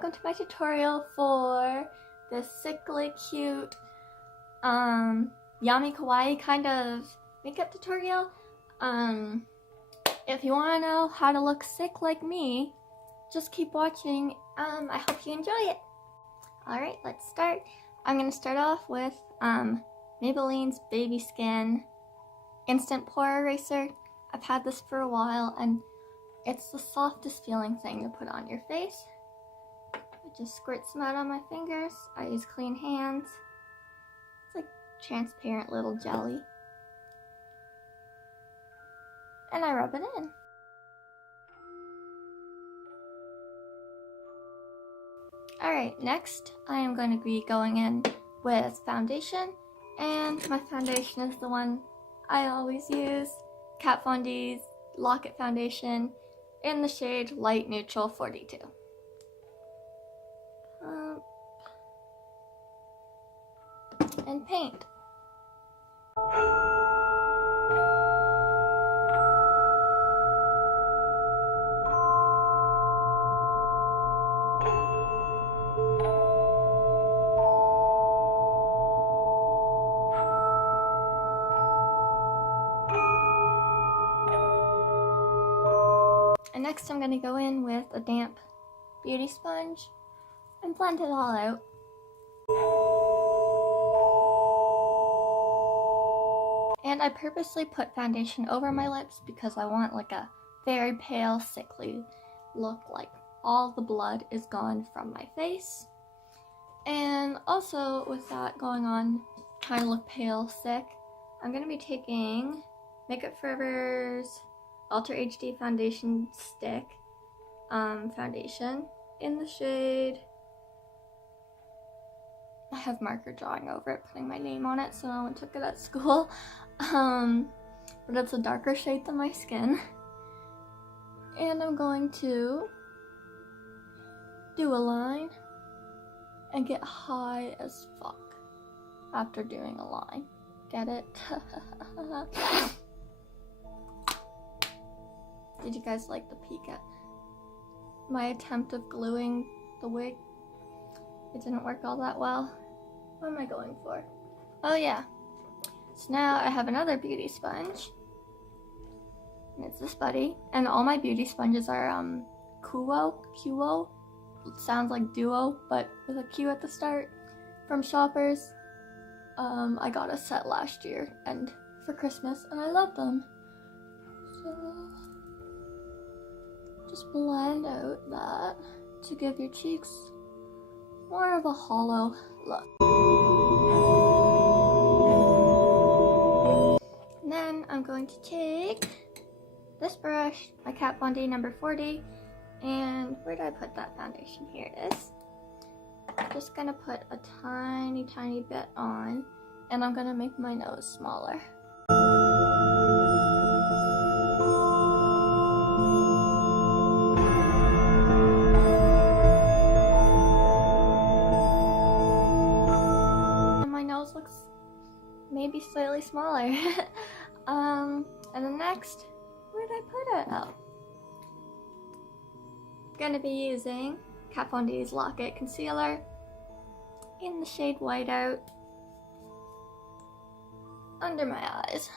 welcome to my tutorial for this sickly cute, yummy kawaii kind of makeup tutorial. If you want to know how to look sick like me, just keep watching. I hope you enjoy it. Alright, let's start. I'm going to start off with Maybelline's Baby Skin Instant Pore Eraser. I've had this for a while and it's the softest feeling thing to put on your face. I just squirt some out on my fingers. I use clean hands. It's like transparent little jelly. And I rub it in. Alright, next I am going to be going in with foundation. And my foundation is the one I always use. Kat Von D's Lock-It Foundation in the shade Light Neutral 42. And paint. And next I'm going to go in with a damp beauty sponge and blend it all out. And I purposely put foundation over my lips because I want like a very pale, sickly look, like all the blood is gone from my face. And also with that going on, trying to look pale, sick, I'm going to be taking Makeup Forever's Ultra HD Foundation Stick foundation in the shade. I have marker drawing over it, putting my name on it, so no one took it at school. But it's a darker shade than my skin. And I'm going to do a line and get high as fuck after doing a line. Get it? Did you guys like the peek at my attempt of gluing the wig? It didn't work all that well. What am I going for? Oh yeah. So now I have another beauty sponge. And it's this buddy. And all my beauty sponges are Quo. It sounds like duo, but with a Q at the start. From Shoppers. I got a set last year and for Christmas, and I love them. So just blend out that to give your cheeks more of a hollow look. And then I'm going to take this brush, my Kat Von D number 40, and where did I put that foundation? Here it is. I'm just gonna put a tiny bit on, and I'm gonna make my nose smaller. Looks maybe slightly smaller. And then next, where did I put it? Oh. Gonna be using Kat Von D's Lock-It Concealer in the shade Whiteout under my eyes.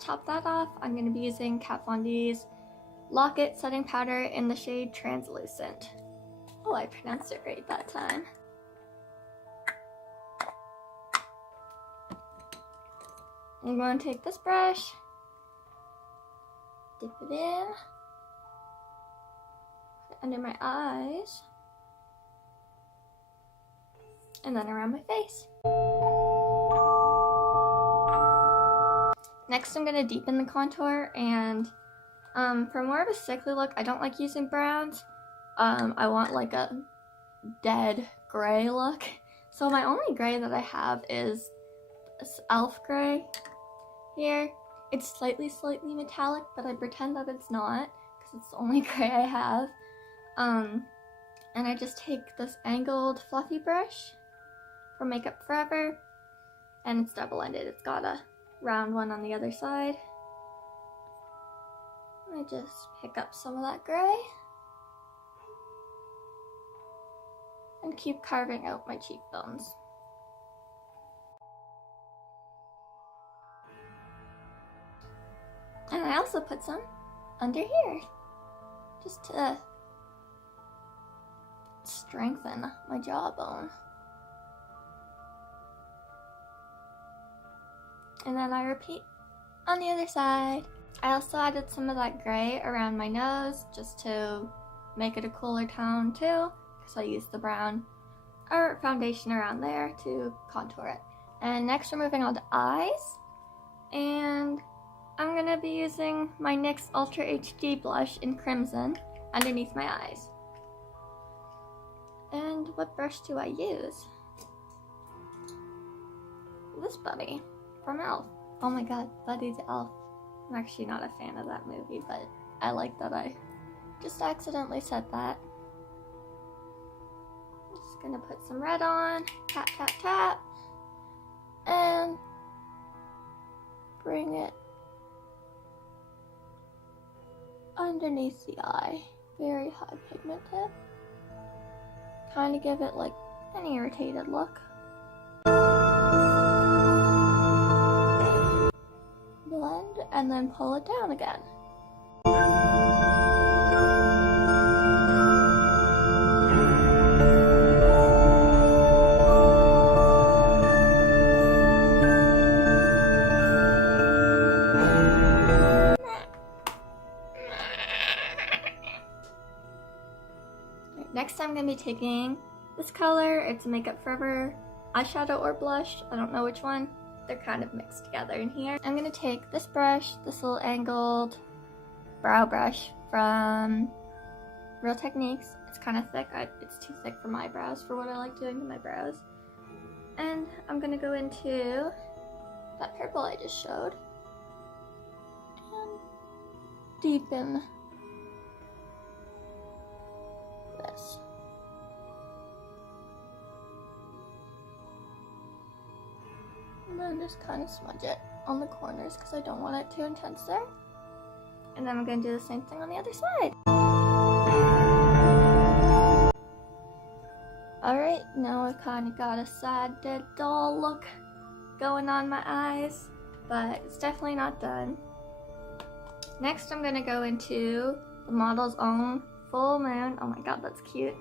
Top that off, I'm going to be using Kat Von D's Lock-It Setting Powder in the shade Translucent. Oh, I pronounced it right that time. I'm going to take this brush, dip it in, put it under my eyes, and then around my face. Next, I'm going to deepen the contour, and for more of a sickly look, I don't like using browns. I want like a dead gray look. So my only gray that I have is this elf gray here. It's slightly metallic, but I pretend that it's not, because it's the only gray I have. And I just take this angled fluffy brush from Makeup Forever, and it's double-ended. It's got a round one on the other side. I just pick up some of that gray and keep carving out my cheekbones. And I also put some under here, just to strengthen my jawbone. And then I repeat on the other side. I also added some of that gray around my nose just to make it a cooler tone too, because I used the brown or foundation around there to contour it. And next we're moving on to eyes, and I'm gonna be using my NYX Ultra HD blush in Crimson underneath my eyes. And what brush do I use? This Buddy from Elf. Oh my god, Buddy the Elf. I'm actually not a fan of that movie, but I like that I just accidentally said that. I'm just gonna put some red on, tap, tap, tap, and bring it underneath the eye. Very high pigmented. Kind of give it like an irritated look. Blend and then pull it down again. Next I'm going to be taking this color. It's a Makeup Forever eyeshadow or blush. I don't know which one. They're kind of mixed together in here. I'm going to take this brush, this little angled brow brush from Real Techniques. It's kind of thick. It's too thick for my brows, for what I like doing to my brows. And I'm going to go into that purple I just showed and deepen this. And then just kind of smudge it on the corners because I don't want it too intense there. And then I'm going to do the same thing on the other side. Alright, now I've kind of got a sad dead doll look going on my eyes, but it's definitely not done. Next I'm going to go into the Model's Own Full Moon. Oh my god, that's cute.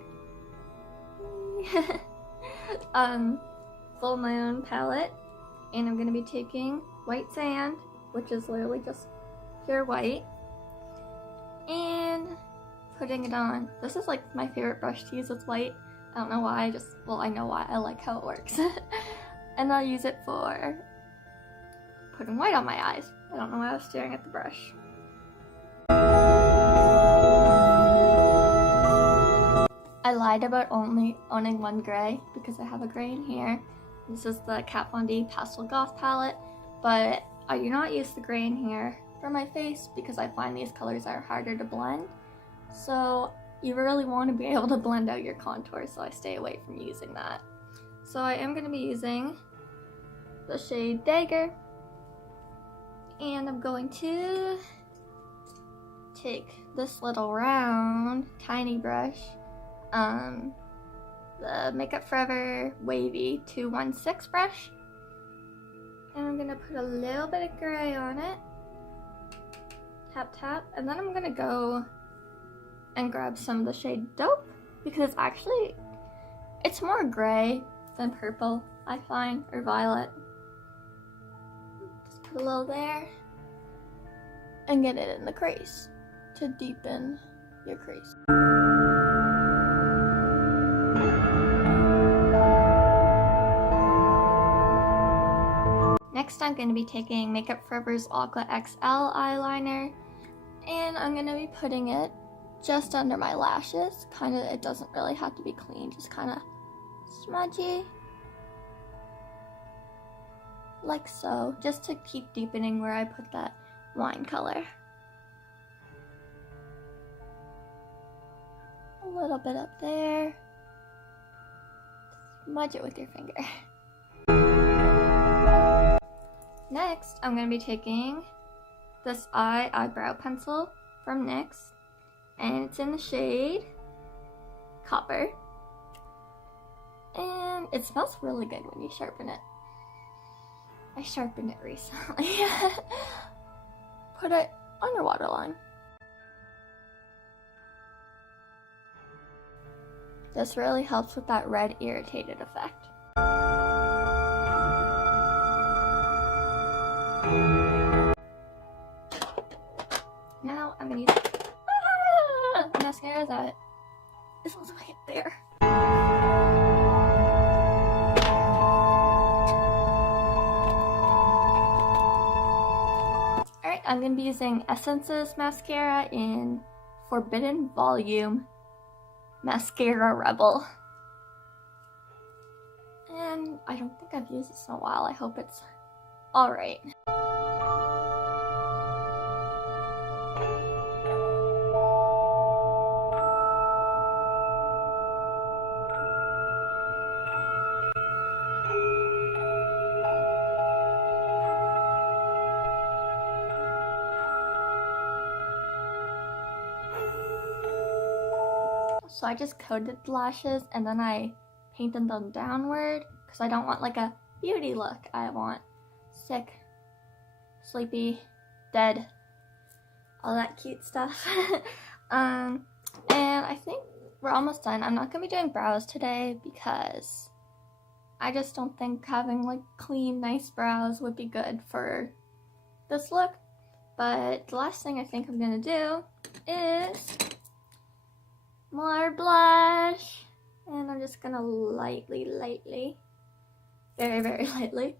Full Moon palette. And I'm going to be taking White Sand, which is literally just pure white, and putting it on. This is like my favorite brush to use with white. I don't know why, I know why. I like how it works. And I'll use it for putting white on my eyes. I don't know why I was staring at the brush. I lied about only owning one gray because I have a gray in here. This is the Kat Von D Pastel Goth palette, but I do not use the gray in here for my face because I find these colors are harder to blend. So you really want to be able to blend out your contour, so I stay away from using that. So I am going to be using the shade Dagger, and I'm going to take this little round tiny brush, the Makeup Forever Wavy 216 brush, and I'm going to put a little bit of gray on it, tap tap, and then I'm going to go and grab some of the shade Dope, because actually it's more gray than purple, I find, or violet. Just put a little there and get it in the crease to deepen your crease. Next I'm going to be taking Makeup Forever's Aqua XL eyeliner, and I'm going to be putting it just under my lashes. It doesn't really have to be clean, just kind of smudgy. Like so, just to keep deepening where I put that wine color. A little bit up there. Smudge it with your finger. Next, I'm going to be taking this eyebrow pencil from NYX, and it's in the shade Copper. And it smells really good when you sharpen it. I sharpened it recently. Put it on your waterline. This really helps with that red irritated effect. Now I'm gonna use mascara that is all the way up there. Alright, I'm gonna be using Essence's mascara in Forbidden Volume Mascara Rebel. And I don't think I've used this in a while. I hope it's alright. So I just coated the lashes and then I painted them downward because I don't want like a beauty look. I want sick, sleepy, dead, all that cute stuff. And I think we're almost done. I'm not going to be doing brows today because I just don't think having like clean, nice brows would be good for this look. But the last thing I think I'm going to do is more blush, and I'm just gonna lightly, very, very lightly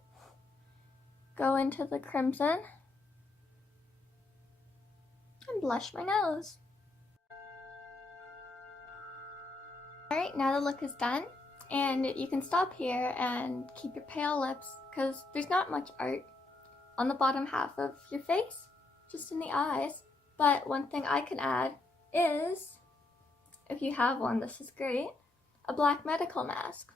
go into the crimson and blush my nose. Alright, now the look is done, and you can stop here and keep your pale lips because there's not much art on the bottom half of your face, just in the eyes. But one thing I can add is, if you have one, this is great, a black medical mask.